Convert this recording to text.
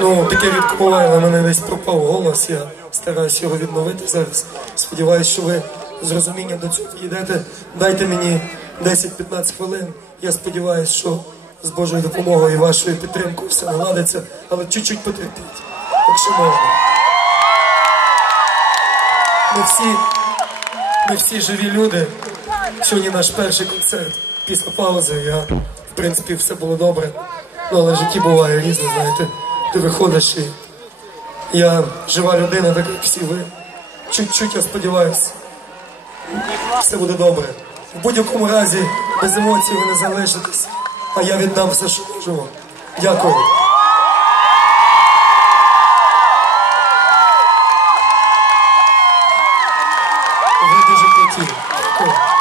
Ну, таке рідко буває, на мене десь пропав голос. Я стараюся його відновити зараз. Сподіваюсь, що ви з розумінням до цього йдете. Дайте мені 10-15 хвилин. Я сподіваюся, що з Божою допомогою і вашою підтримкою все наладиться, але чуть-чуть потерпіть, якщо можна. Ми всі, ми всі живі люди. Сьогодні наш перший концерт після паузи. Я, в принципі, все було добре. Ну, але житті буває різне, знаєте ти виходиш і я жива людина, так як всі ви. Чуть-чуть, я сподіваюся, все буде добре. В будь-якому разі без емоцій ви не залишитесь, а я віддам все, що можу. Дякую. Ви дуже круті. Дякую.